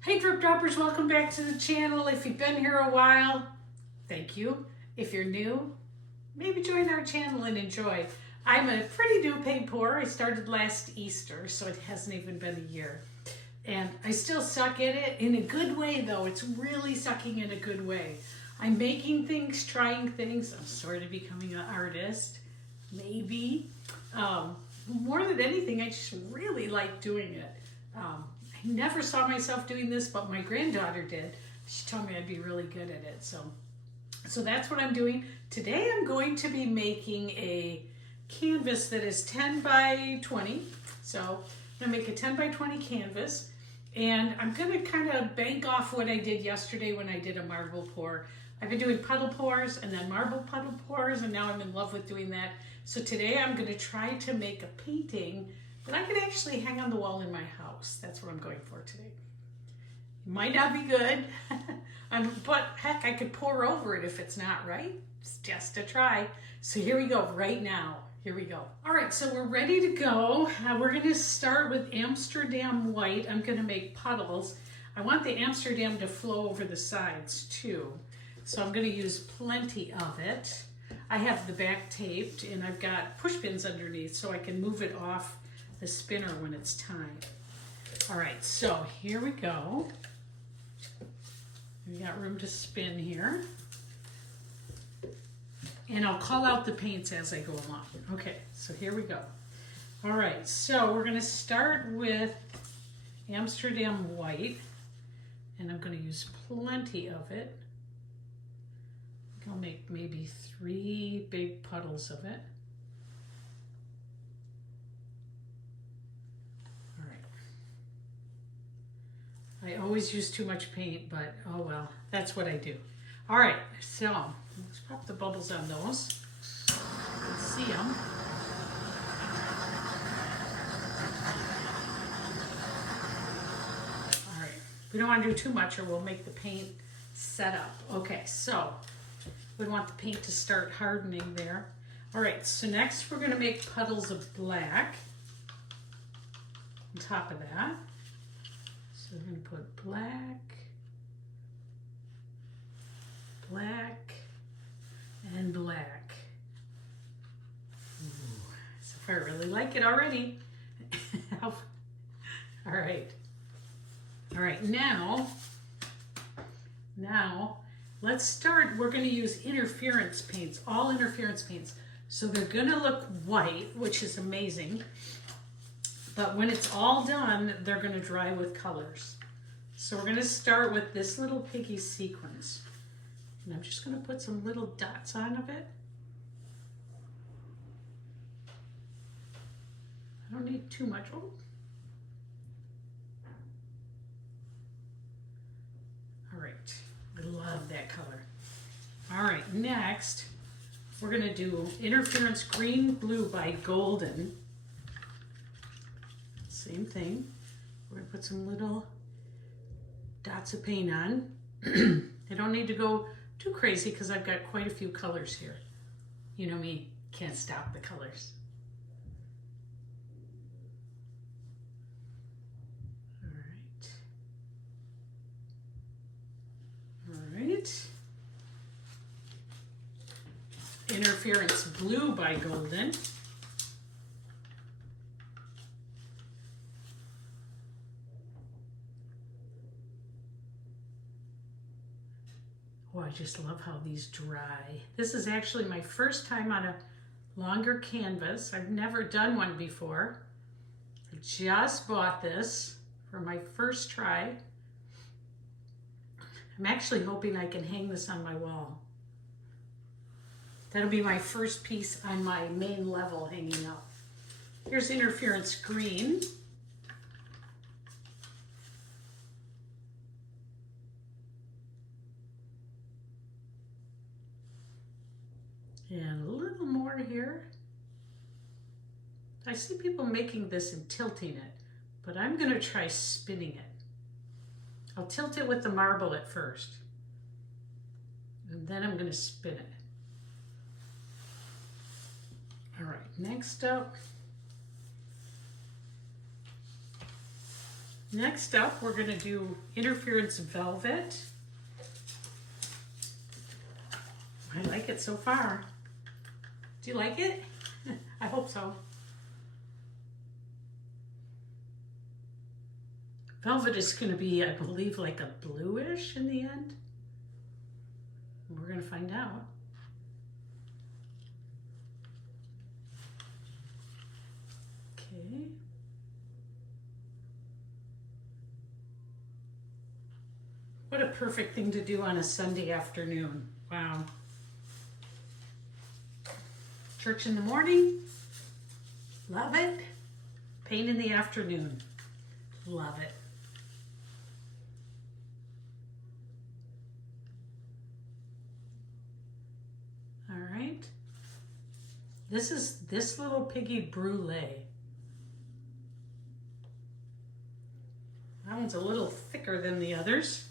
Hey Drip Droppers, welcome back to the channel. If you've been here a while, thank you. If you're new, maybe join our channel and enjoy. I'm a pretty new paid pour. I started last Easter, so it hasn't even been a year. And I still suck at it in a good way though. It's really sucking in a good way. I'm making things, trying things. I'm sort of becoming an artist, maybe. More than anything, I just really like doing it. I never saw myself doing this, but my granddaughter did. She told me I'd be really good at it. So that's what I'm doing. Today I'm going to be making a canvas that is 10 by 20. So I'm gonna make a 10 by 20 canvas. And I'm gonna kind of bank off what I did yesterday when I did a marble pour. I've been doing puddle pours and then marble puddle pours, and now I'm in love with doing that. So today I'm gonna try to make a painting that I can actually hang on the wall in my house. That's what I'm going for today. It might not be good, but heck, I could pour over it if it's not right. It's just a try. So here we go right now. Here we go. All right, so we're ready to go. We're gonna start with Amsterdam white. I'm gonna make puddles. I want the Amsterdam to flow over the sides too. So I'm gonna use plenty of it. I have the back taped and I've got push pins underneath so I can move it off the spinner when it's time. All right, so here we go. We got room to spin here. And I'll call out the paints as I go along. Okay, so here we go. All right, so we're gonna start with Amsterdam white, and I'm gonna use plenty of it. I'll make maybe 3 big puddles of it. I always use too much paint, but oh well, that's what I do. All right, so let's pop the bubbles on those. Let's see them. All right, we don't want to do too much or we'll make the paint set up. Okay, so we want the paint to start hardening there. All right, so next we're gonna make puddles of black on top of that. So we're going to put black, black, and black. Ooh, so far I really like it already. All right. All right, now let's start. We're going to use interference paints, all interference paints. So they're going to look white, which is amazing. But when it's all done, they're gonna dry with colors. So we're gonna start with this little piggy sequins. And I'm just gonna put some little dots on of it. I don't need too much. Oh. All right, I love that color. All right, next, we're gonna do Interference Green Blue by Golden. Same thing. We're gonna put some little dots of paint on. I don't need to go too crazy because I've got quite a few colors here. You know me, can't stop the colors. All right. All right. Interference Blue by Golden. Oh, I just love how these dry. This is actually my first time on a longer canvas. I've never done one before. I just bought this for my first try. I'm actually hoping I can hang this on my wall. That'll be my first piece on my main level hanging up. Here's Interference Green. And a little more here. I see people making this and tilting it, but I'm going to try spinning it. I'll tilt it with the marble at first, and then I'm going to spin it. All right, next up, Next up, we're going to do interference velvet. I like it so far. Do you like it? I hope so. Velvet is going to be, I believe, like a bluish in the end. We're going to find out. Okay. What a perfect thing to do on a Sunday afternoon. Wow. Church in the morning, love it. Paint in the afternoon, love it. All right. This is this little piggy brulee. That one's a little thicker than the others.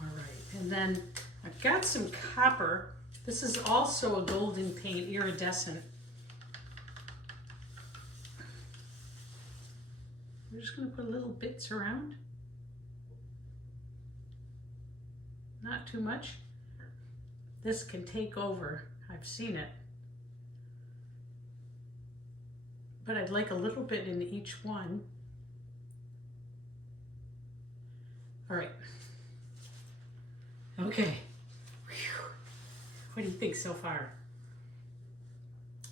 All right, and then I've got some copper. This is also a golden paint, iridescent. We're just going to put little bits around. Not too much. This can take over. I've seen it. But I'd like a little bit in each one. All right. Okay. Whew. What do you think so far?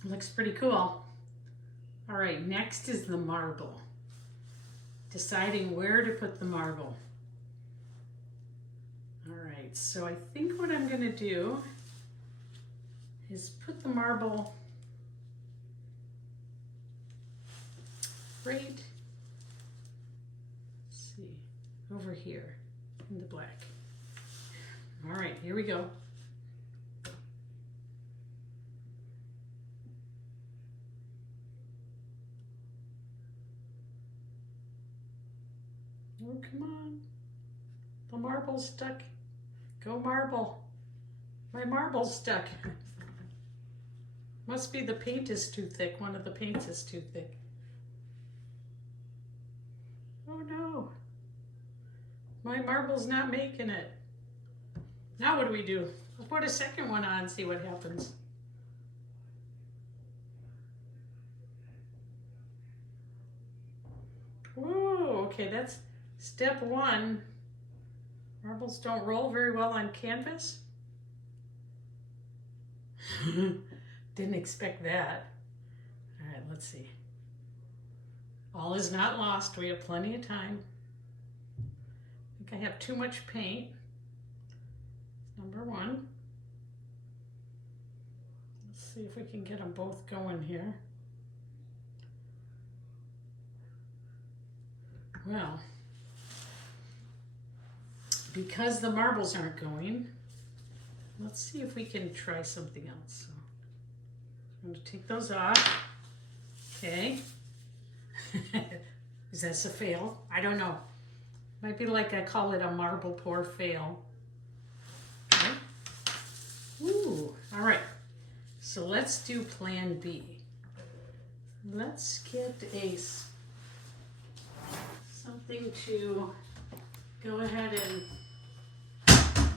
Looks pretty cool. All right, next is the marble. Deciding where to put the marble. All right, so I think what I'm going to do is put the marble right, let's see, over here in the black. All right, here we go. Oh, come on. The marble's stuck. Go marble. My marble's stuck. Must be the paint is too thick. One of the paints is too thick. Oh no. My marble's not making it. Now what do we do? Let's put a second one on and see what happens. Whoa, okay, that's step one. Marbles don't roll very well on canvas. Didn't expect that. All right, let's see. All is not lost. We have plenty of time. I think I have too much paint. Number one. Let's see if we can get them both going here. Well, because the marbles aren't going, let's see if we can try something else. So I'm going to take those off. Okay. Is this a fail? I don't know. Might be like I call it a marble pour fail. Okay. Ooh, all right. So let's do plan B. Let's get a something to go ahead and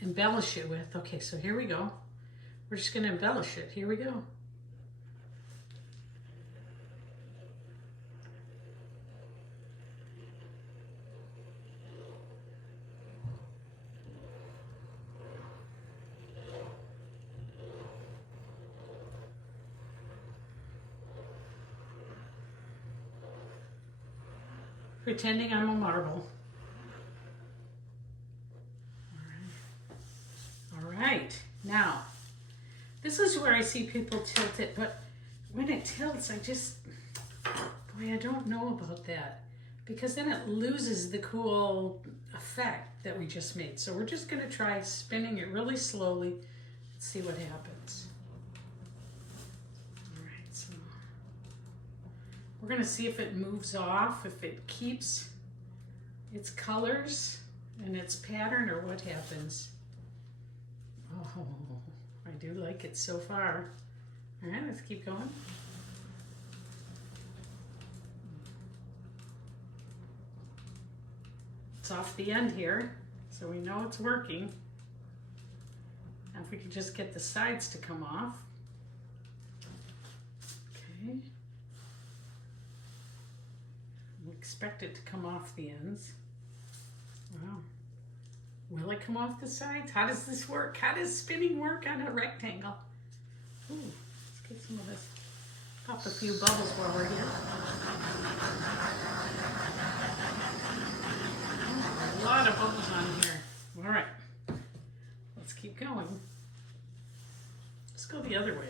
embellish it with. Okay, so here we go. We're just going to embellish it. Here we go. Pretending I'm a marble. All right. Now, this is where I see people tilt it, but when it tilts, boy, I don't know about that, because then it loses the cool effect that we just made. So we're just going to try spinning it really slowly and see what happens. All right, so we're going to see if it moves off, if it keeps its colors and its pattern, or what happens. Oh, I do like it so far. All right, let's keep going. It's off the end here, so we know it's working. Now if we could just get the sides to come off. Okay. We expect it to come off the ends. Wow. Will it come off the sides? How does this work? How does spinning work on a rectangle? Ooh, let's get some of this. Pop a few bubbles while we're here. Oh, a lot of bubbles on here. All right, let's keep going. Let's go the other way.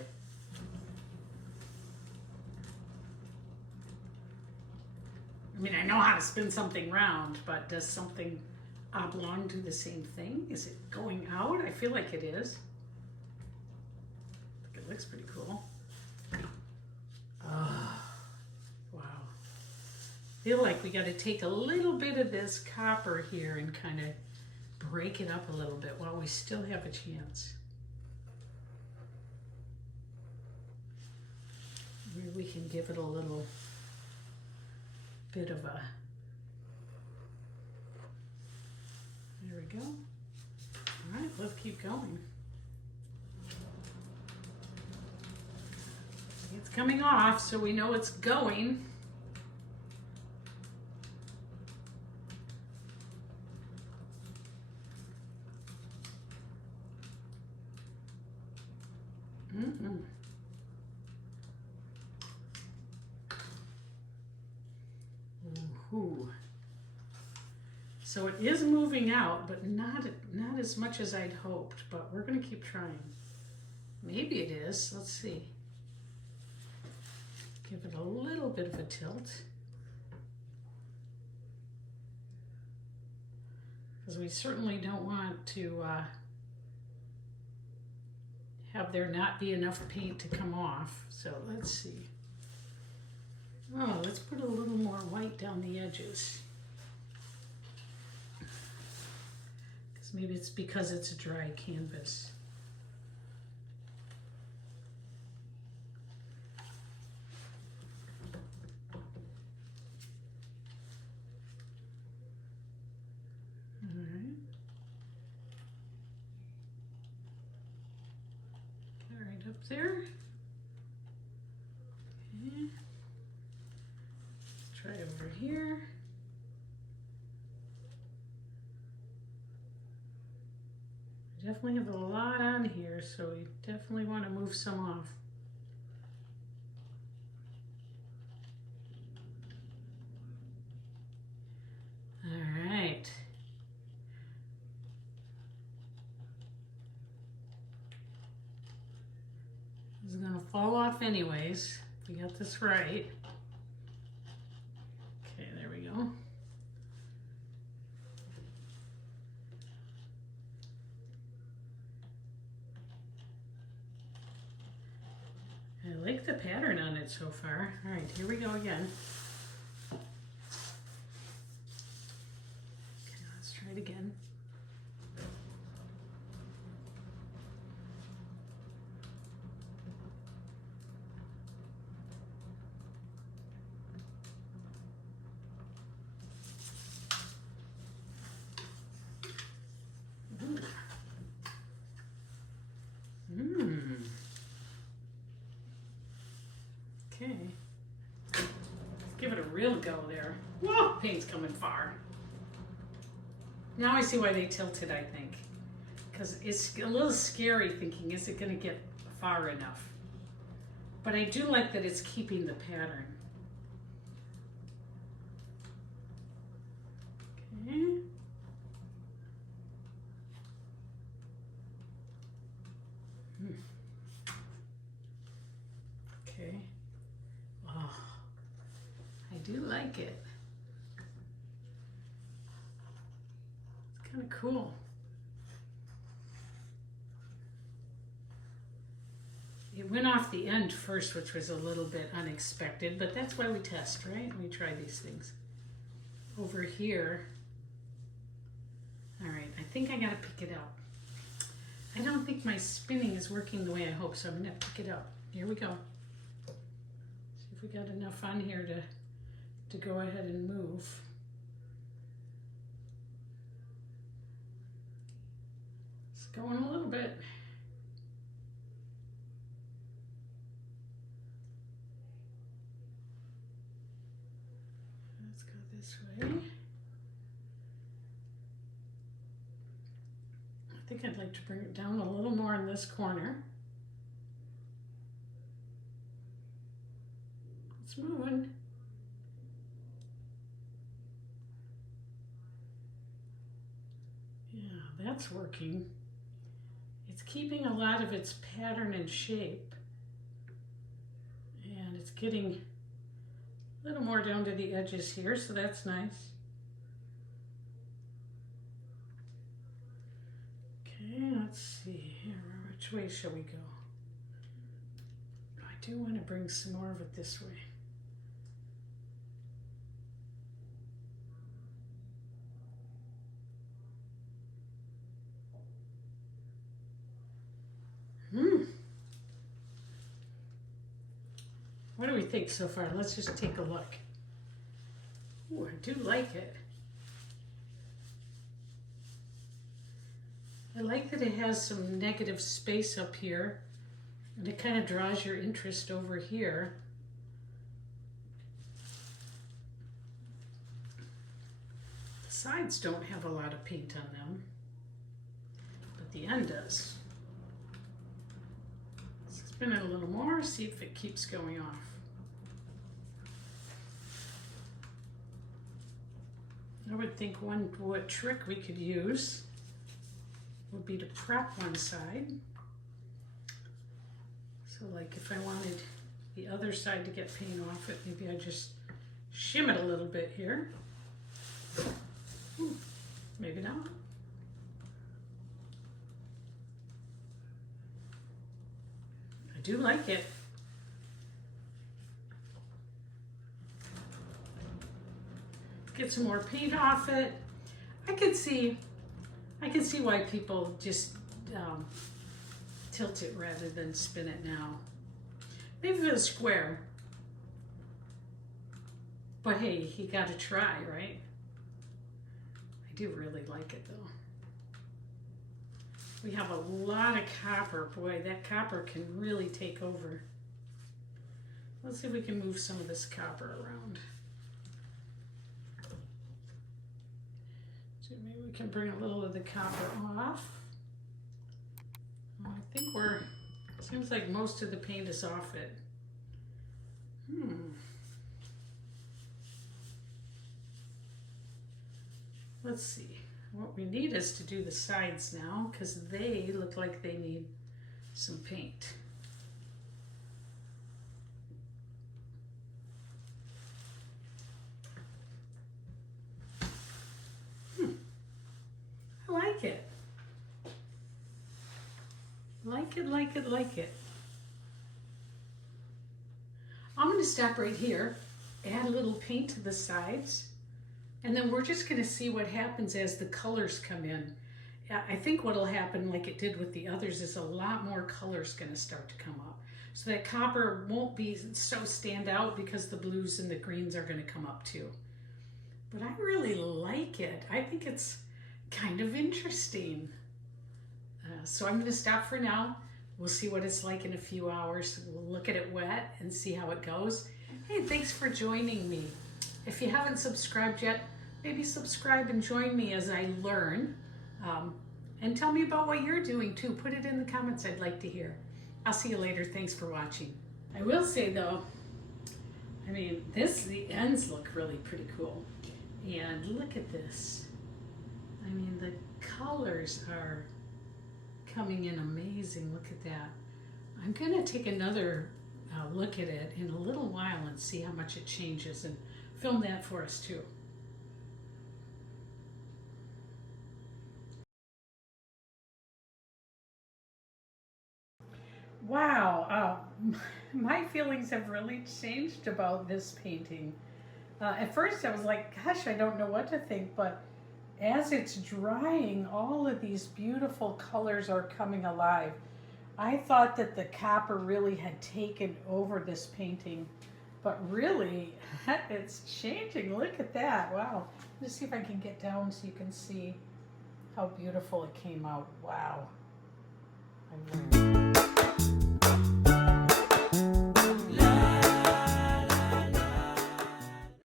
I mean, I know how to spin something round, but does something oblong do the same thing? Is it going out? I feel like it is. I think it looks pretty cool. Oh, wow. I feel like we got to take a little bit of this copper here and kind of break it up a little bit while we still have a chance. Maybe we can give it a little bit of a, there we go. All right, let's keep going. It's coming off, so we know it's going. Ooh. So it is moving out, but not as much as I'd hoped, but we're going to keep trying. Maybe it is. Let's see. Give it a little bit of a tilt. Because we certainly don't want to have there not be enough paint to come off. So let's see. Oh, let's put a little more white down the edges. Because maybe it's because it's a dry canvas. All right. Get right up there. Okay. Try over here. We definitely have a lot on here, so we definitely want to move some off. All right. This is going to fall off anyways. We got this right. Okay, there we go. I like the pattern on it so far. All right, here we go again. Okay, let's try it again. Okay, let's give it a real go there. Whoa, paint's coming far. Now I see why they tilted, I think. Because it's a little scary thinking, is it going to get far enough? But I do like that it's keeping the pattern. Okay. Okay. Oh, I do like it. It's kind of cool. It went off the end first, which was a little bit unexpected, but that's why we test, right? We try these things. Over here, all right, I think I gotta pick it up. I don't think my spinning is working the way I hope, so I'm gonna pick it up. Here we go. See if we got enough on here to go ahead and move. going a little bit. Let's go this way. I think I'd like to bring it down a little more in this corner. It's moving. Yeah, that's working. It's keeping a lot of its pattern and shape. And it's getting a little more down to the edges here, so that's nice. Okay, let's see here. Which way shall we go? I do want to bring some more of it this way. What do we think so far? Let's just take a look. Ooh, I do like it. I like that it has some negative space up here, and it kind of draws your interest over here. The sides don't have a lot of paint on them, but the end does. Let's spin it a little more, see if it keeps going off. I would think what trick we could use would be to prep one side. So like if I wanted the other side to get paint off it, maybe I just shim it a little bit here. Maybe not. I do like it. Get some more paint off it. I can see why people just tilt it rather than spin it now. Maybe it's square. But hey, you gotta try, right? I do really like it though. We have a lot of copper. Boy, that copper can really take over. Let's see if we can move some of this copper around. So maybe we can bring a little of the copper off. I think seems like most of the paint is off it. Let's see. What we need is to do the sides now because they look like they need some paint. I like it. Like it. I'm going to stop right here, add a little paint to the sides, and then we're just going to see what happens as the colors come in. I think what'll happen, like it did with the others, is a lot more colors going to start to come up. So that copper won't be so stand out because the blues and the greens are going to come up too. But I really like it. I think it's kind of interesting. So I'm going to stop for now. We'll see what it's like in a few hours. We'll look at it wet and see how it goes. Hey, thanks for joining me. If you haven't subscribed yet, maybe subscribe and join me as I learn. And tell me about what you're doing too. Put it in the comments. I'd like to hear. I'll see you later. Thanks for watching. I will say though, I mean, the ends look really pretty cool. And look at this. I mean, the colors are coming in amazing. Look at that. I'm going to take another look at it in a little while and see how much it changes and film that for us too. Wow, my feelings have really changed about this painting. At first I was like, gosh, I don't know what to think, but as it's drying, all of these beautiful colors are coming alive. I thought that the copper really had taken over this painting, but really it's changing. Look at that. Wow. Let's see if I can get down so you can see how beautiful it came out. Wow.